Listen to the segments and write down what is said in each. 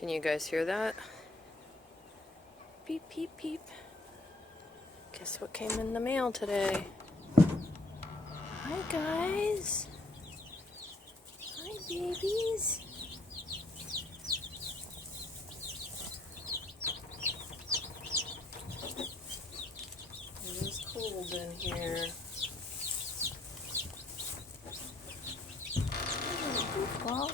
Can you guys hear that? Beep, beep, beep. Guess what came in the mail today? Hi, guys. Hi, babies. It is cold in here. Goofball.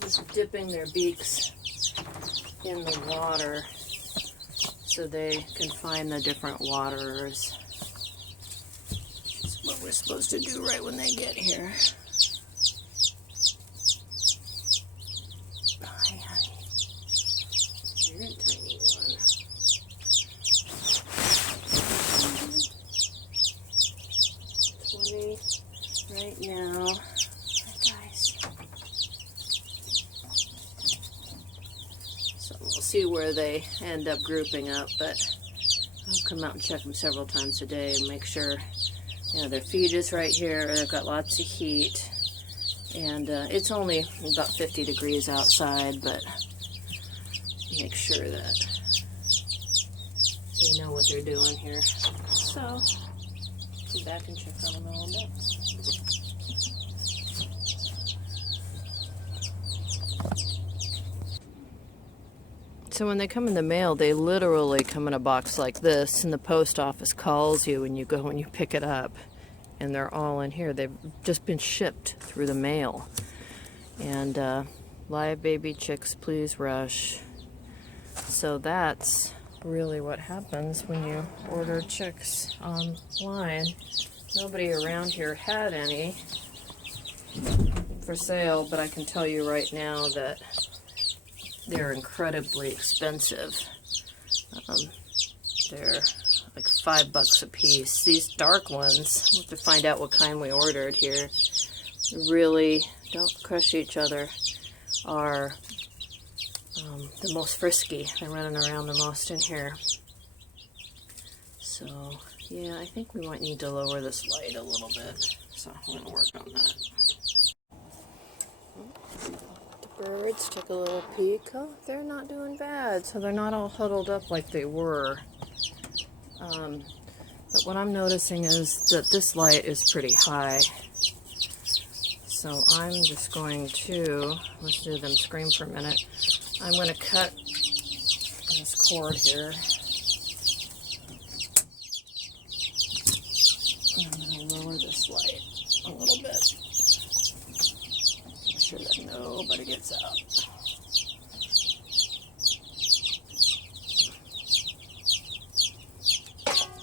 Just dipping their beaks in the water so they can find the different waterers. That's what we're supposed to do right when they get here. Hi, honey. You're a tiny one. 20 right now. Hi, guys. So we'll see where they end up grouping up, but I'll come out and check them several times a day and make sure, you know, their feed is right here. They've got lots of heat, and it's only about 50 degrees outside, but make sure that they know what they're doing here. So, be back and check on them in a little bit. So when they come in the mail, they literally come in a box like this, and the post office calls you and you go and you pick it up, and they're all in here. They've just been shipped through the mail. And live baby chicks, please rush. So that's really what happens when you order chicks online. Nobody around here had any for sale, but I can tell you right now that they're incredibly expensive. They're like $5 a piece. These dark ones, we'll have to find out what kind we ordered here. Really, don't crush each other, are the most frisky. They're running around the most in here. So, yeah, I think we might need to lower this light a little bit. So I'm going to work on that. The birds took a little peek. Oh, they're not doing bad. So they're not all huddled up like they were. But what I'm noticing is that this light is pretty high. So I'm just going to, let's do them scream for a minute. I'm going to cut this cord here. And I'm going to lower this light a little bit. Make sure that nobody gets out.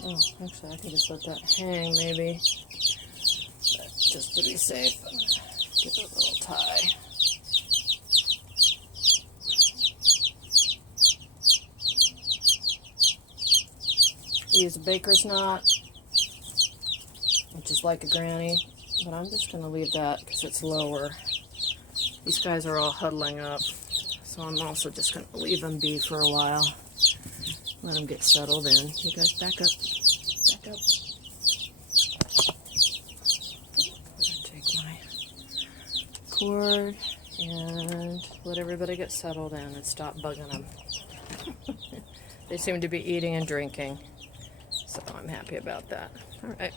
Oh, actually I can just let that hang maybe. But just to be safe, I'm going to give it a little tie. Use a baker's knot, which is like a granny, but I'm just going to leave that because it's lower. These guys are all huddling up, so I'm also just going to leave them be for a while. Let them get settled in. You guys back up. Back up. I'm going to take my cord and let everybody get settled in and stop bugging them. They seem to be eating and drinking. So I'm happy about that. All right.